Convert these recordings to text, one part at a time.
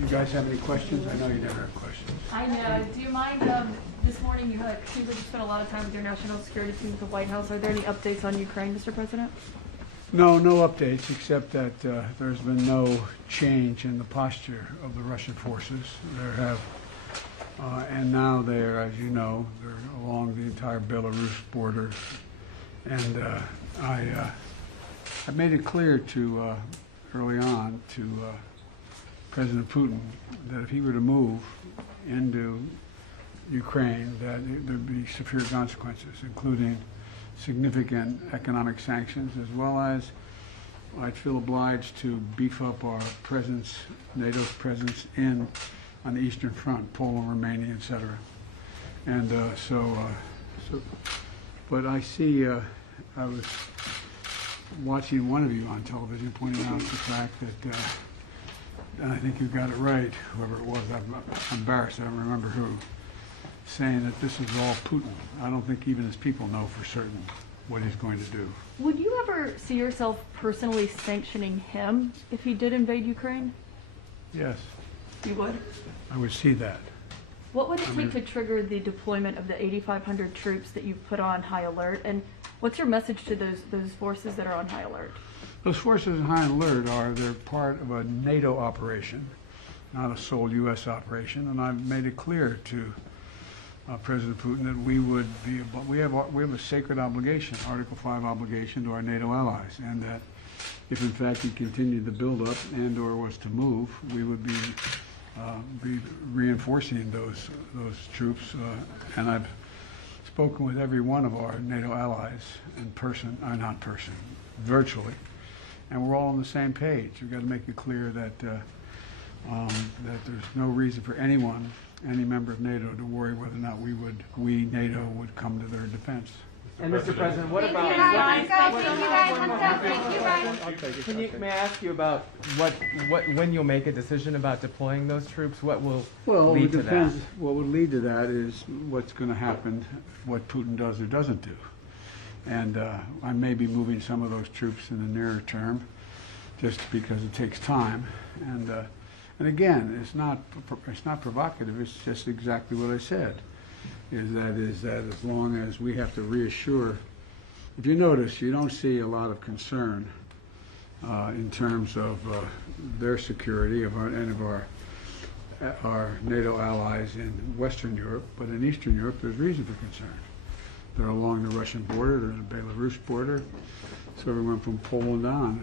You guys have any questions? I know you never have questions. I know. Do you mind, this morning you had Cuba just spent a lot of time with your national security team at the White House. Are there any updates on Ukraine, Mr. President? No updates, except that there's been no change in the posture of the Russian forces. There have, and now they're, as you know, they're along the entire Belarus border. And I made it clear to, early on, to President Putin that if he were to move into Ukraine, that there'd be severe consequences, including significant economic sanctions, as well as I'd feel obliged to beef up our presence, NATO's presence on the Eastern Front, Poland, Romania, etc. And but I see, I was watching one of you on television pointing out the fact that, and I think you got it right, whoever it was, I'm embarrassed, I don't remember who, saying that this is all Putin. I don't think even his people know for certain what he's going to do. Would you ever see yourself personally sanctioning him if he did invade Ukraine? Yes. You would? I would see that. What would it take to trigger the deployment of the 8,500 troops that you've put on high alert? And what's your message to those forces that are on high alert? Those forces on high alert they're part of a NATO operation, not a sole U.S. operation, and I've made it clear to President Putin that we have a sacred obligation, Article 5 obligation to our NATO allies, and that if in fact he continued to build up and/or was to move, we would be reinforcing those troops. And I've spoken with every one of our NATO allies in person, not person, virtually, and we're all on the same page. We've got to make it clear that that there's no reason for anyone, any member of NATO, to worry whether or not NATO would come to their defense. And Mr. President, what about? May I ask you about when you'll make a decision about deploying those troops? What will lead to that? What would lead to that is what's going to happen, what Putin does or doesn't do. And I may be moving some of those troops in the nearer term, just because it takes time. And again, it's not provocative. It's just exactly what I said. Is that as long as we have to reassure, if you notice, you don't see a lot of concern in terms of their security and of our NATO allies in Western Europe, but in Eastern Europe, there's reason for concern. They're along the Russian border, they're the Belarus border, so everyone from Poland on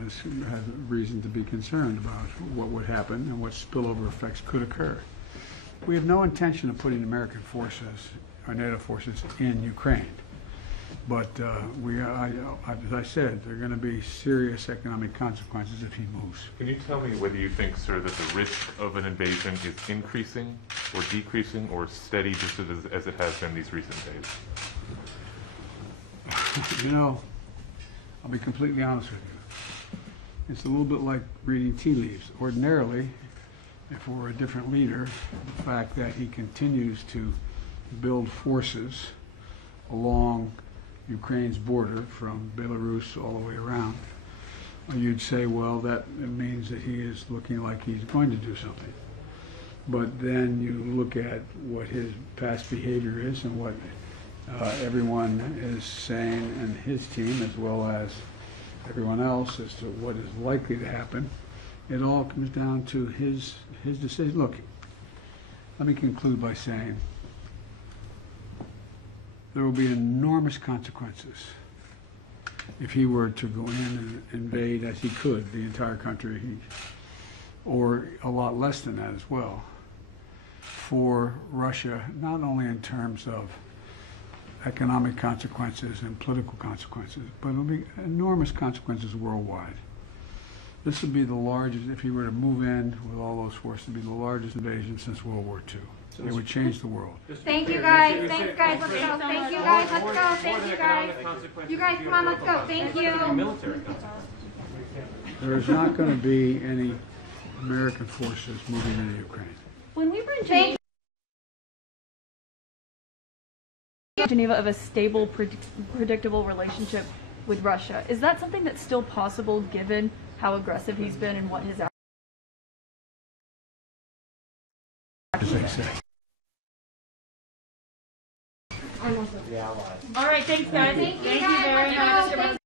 has reason to be concerned about what would happen and what spillover effects could occur. We have no intention of putting American forces, our NATO forces, in Ukraine. But as I said, there are going to be serious economic consequences if he moves. Can you tell me whether you think, sir, that the risk of an invasion is increasing or decreasing or steady just as it has been these recent days? You know, I'll be completely honest with you. It's a little bit like reading tea leaves. Ordinarily, if we're a different leader, the fact that he continues to build forces along Ukraine's border from Belarus all the way around, you'd say, well, that means that he is looking like he's going to do something. But then you look at what his past behavior is and what everyone is saying, and his team, as well as everyone else, as to what is likely to happen. It all comes down to his decision. Look, let me conclude by saying there will be enormous consequences if he were to go in and invade, as he could, the entire country, or a lot less than that as well, for Russia, not only in terms of economic consequences and political consequences, but it'll be enormous consequences worldwide. This would be the largest, if he were to move in with all those forces, it would be the largest invasion since World War II. It would change the world. Thank you guys. Thanks guys. Let's go. Thank you guys. Let's go. Thank you guys. You guys, come on. Let's go. Thank you. There is not going to be any American forces moving into Ukraine. When we were in Geneva of a stable, predictable relationship with Russia, is that something that's still possible given how aggressive he's been and what his as they say. All right, thanks, guys. Thank you guys. Let's go.